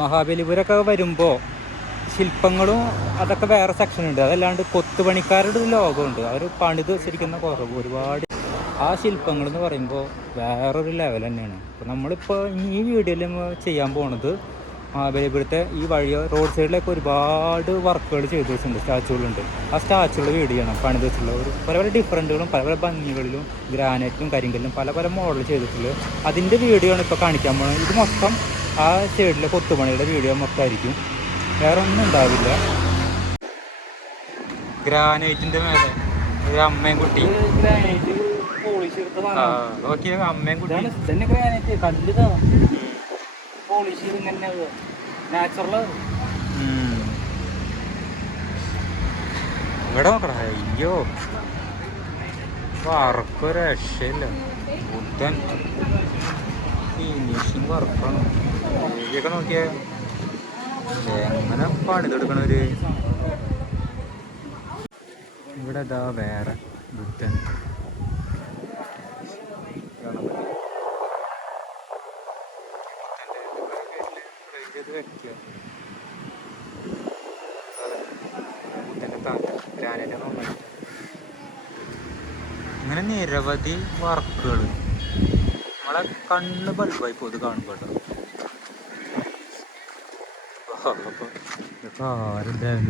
മഹാബലിപുരമൊക്കെ വരുമ്പോൾ ശില്പങ്ങളും അതൊക്കെ വേറെ സെക്ഷൻ ഉണ്ട്. അതല്ലാണ്ട് കൊത്തുപണിക്കാരുടെ ഒരു ലോകമുണ്ട്. അവർ പണിത് വെച്ചിരിക്കുന്ന കുറവ് ഒരുപാട്. ആ ശില്പങ്ങൾ എന്ന് പറയുമ്പോൾ വേറൊരു ലെവൽ തന്നെയാണ്. അപ്പോൾ നമ്മളിപ്പോൾ ഈ വീഡിയോയിൽ ചെയ്യാൻ പോണത് മഹാബലിപുരത്തെ ഈ വഴി റോഡ് സൈഡിലൊക്കെ ഒരുപാട് വർക്കുകൾ ചെയ്തു വെച്ചിട്ടുണ്ട്, സ്റ്റാച്ചുകളുണ്ട്. ആ സ്റ്റാച്ചുകൾ വീഡിയോ ചെയ്യണം. പണിത് വെച്ചിട്ടുള്ള ഒരു പല പല ഡിഫറൻറ്റുകളും പല പല ഭംഗികളിലും ഗ്രാനൈറ്റും കരിങ്കല്ലും പല പല മോഡൽ ചെയ്തിട്ടുള്ളത്. അതിൻ്റെ വീഡിയോ ആണ് ഇപ്പോൾ കാണിക്കാൻ പോകുന്നത്. ഇത് മൊത്തം ആ സൈഡിലെ കൊത്തുപണിയുടെ വീഡിയോ മൊത്തമായിരിക്കും, വേറെ ഒന്നും ഉണ്ടാവില്ല. ഗ്രാനൈറ്റിൻ്റെ മേലെ ഒരു അമ്മയും കുട്ടി, നോക്കിയ അമ്മയും കുട്ടി തന്നെ ഗ്രാനൈറ്റ് കല്ലിതാ പോളിഷ് ചെയ്ത് ഇങ്ങനെ നാച്ചുറൽ. ഇവിടെ നോക്കടാ, അയ്യോ വർക്കൊരു രക്ഷയില്ല. ബുദ്ധൻ ഫിനിഷിങ് വർക്കാണ്. ഇതൊക്കെ നോക്കിയ എങ്ങനെ പണിതെടുക്കണവര്. ഇവിടെ ഇതാ വേറെ ബുദ്ധൻ അങ്ങനെ നിരവധി വർക്കുകൾ. നമ്മളെ കണ്ണ് ബൾബായി പോത് കാണുമ്പോൾ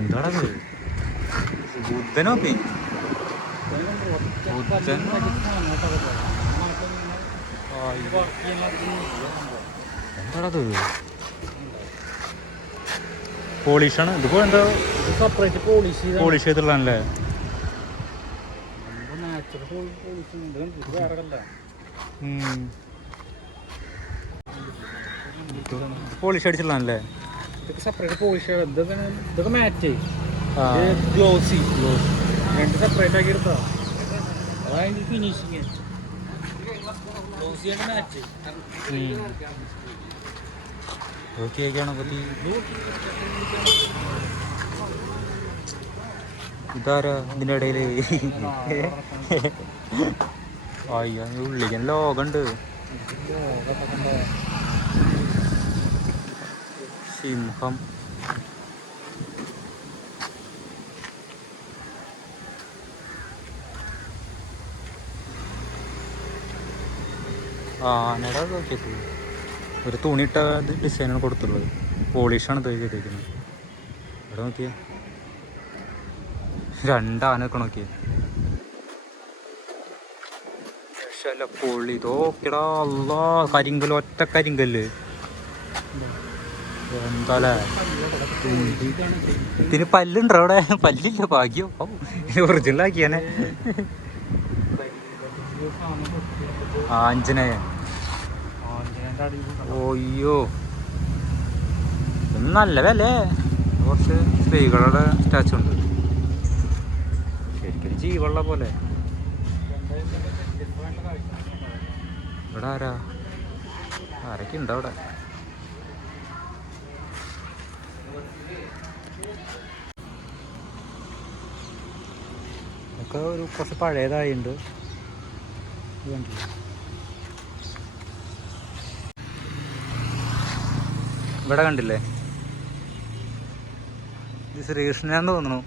എന്താണത്? ബുദ്ധനോക്കി ബുദ്ധൻ എന്താണത്? പോളിഷാണ്. ഇതിപ്പോ എന്താ സെപ്പറേറ്റ് പോളിഷ് ചെയ്തിട്ടുള്ളതല്ലേ? പോളിഷ് അടിച്ചിട്ടുള്ളതല്ലേ? ഇതൊക്കെ സെപ്പറേറ്റ് പോളിഷ്. ഇതൊക്കെ മാറ്റ് ഗ്ലോസി രണ്ട് സെപ്പറേറ്റ് ആക്കി എടുത്താ അതായത് ഫിനിഷിങ്. ഗ്ലോസിയാണ് മാറ്റ്. ഇതാരാ ഇതിൻ്റെ ഇടയിൽ? അയ്യോ ഉള്ളിൽ ലോകമുണ്ട്. സിംഹം, ആനയുടെ നോക്കിയത് ഒരു തുണിയിട്ട ഡിസൈനാണ് കൊടുത്തുള്ളത്. പോളിഷാണ് ഇത് ചെയ്തിരിക്കുന്നത്. ഇവിടെ നോക്കിയേ രണ്ടാനൊക്കെ നോക്കിയേ. പക്ഷല്ല പൊള്ളി തോക്കിടാ. അല്ലാ കരിങ്കല്ല്, ഒറ്റ കരിങ്കല്ല്. എന്താല്ലേ ഇതിന് പല്ലുണ്ടോ അവിടെ? പല്ലില്ല, ഭാഗ്യം. ഒറിജിനലാക്കിയാനെ. ആഞ്ജനേയൻ. ഓയ്യോ നല്ല വില. കുറച്ച് സ്ത്രീകളുടെ സ്റ്റാച്ചു ഉണ്ട്. ശരിക്കും ജീവുള്ള പോലെ. ഇവിടെ ആരൊക്കെ ഉണ്ട് അവിടെ? ഒക്കെ ഒരു കുറച്ച് പഴയതായുണ്ട്. ഇവിടെ കണ്ടില്ലേ, ഇത് ശ്രീകൃഷ്ണനാന്ന് തോന്നുന്നു.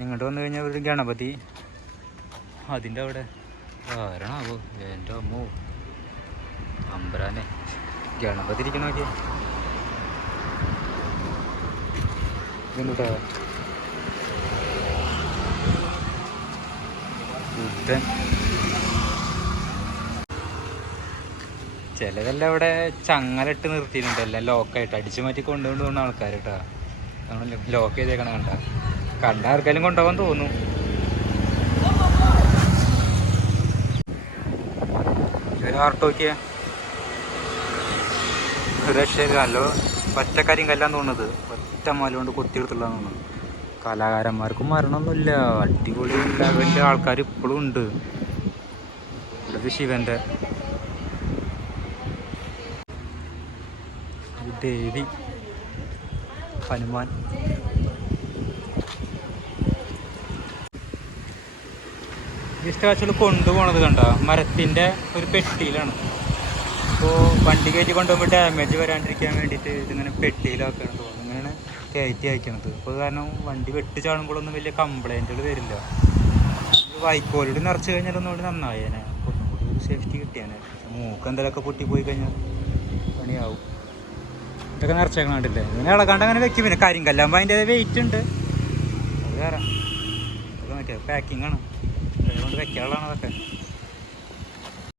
ഇങ്ങോട്ട് വന്നു കഴിഞ്ഞാൽ ഒരു ഗണപതി, അതിൻ്റെ അവിടെ ആരാണാവോ? എൻ്റെ അമ്മോ അമ്പരാനെ, ഗണപതി ഇരിക്കണ നോക്കിയ ഇതെന്താ ബുദ്ധൻ. ചിലതെല്ലാം ഇവിടെ ചങ്ങലിട്ട് നിർത്തിയിട്ടുണ്ട്, എല്ലാം ലോക്കായിട്ട് അടിച്ചു മാറ്റി കൊണ്ടുകൊണ്ട് പോകുന്ന ആൾക്കാർ കേട്ടോ. നമ്മൾ ലോക്ക് ചെയ്തേക്കണം. കണ്ട ആർക്കെങ്കിലും കൊണ്ടുപോകാൻ തോന്നും. ഒരു ആർട്ട് നോക്കിയേ, ഒരു രക്ഷയില്ലല്ലോ. ഒറ്റക്കാര്യം കല്ലാന്ന് തോന്നുന്നത്, ഒറ്റ മല കൊണ്ട് കൊത്തിയെടുത്തുള്ളതാന്ന് തോന്നുന്നത്. കലാകാരന്മാർക്കും മരണമൊന്നുമില്ല, അടിപൊളി ലെവലിൻ്റെ ആൾക്കാർ ഇപ്പോഴും ഉണ്ട്. ഇത് ശിവൻ്റെ ദേവി, ഹനുമാൻ. ഈ സ്റ്റാച്ചുകൾ കൊണ്ടുപോകണത് കണ്ട മരത്തിൻ്റെ ഒരു പെട്ടിയിലാണ്. ഇപ്പോൾ വണ്ടി കയറ്റി കൊണ്ടുപോകുമ്പോൾ ഡാമേജ് വരാണ്ടിരിക്കാൻ വേണ്ടിയിട്ട് ഇതിങ്ങനെ പെട്ടിയിലാക്കണം തോന്നുന്നു. ഇങ്ങനെയാണ് കയറ്റി അയക്കണത്. ഇപ്പോൾ കാരണം വണ്ടി വെട്ടി ചാടുമ്പോഴൊന്നും വലിയ കംപ്ലൈൻറ്റുകൾ വരില്ല. വൈക്കോലോട് നിറച്ച് കഴിഞ്ഞാൽ ഒന്നുകൂടി നന്നായേനെ, ഒന്നും കൂടി ഒരു സേഫ്റ്റി കിട്ടിയാനെ. മൂക്ക് എന്തെങ്കിലുമൊക്കെ പൊട്ടിപ്പോയി കഴിഞ്ഞാൽ പണിയാവും. ഇതൊക്കെ നിറച്ചേക്കണം കണ്ടില്ലേ, ഇങ്ങനെ ഇളകാണ്ട് അങ്ങനെ വെക്കും. പിന്നെ കരിങ്കല്ലാകുമ്പോൾ അതിൻ്റെ വെയിറ്റ് ഉണ്ട്, അത് വേറെ. അതൊക്കെ നോക്കിയാൽ പാക്കിംഗ് ആണ്, അതുകൊണ്ട് വെക്കാനുള്ളതാണ് അതൊക്കെ.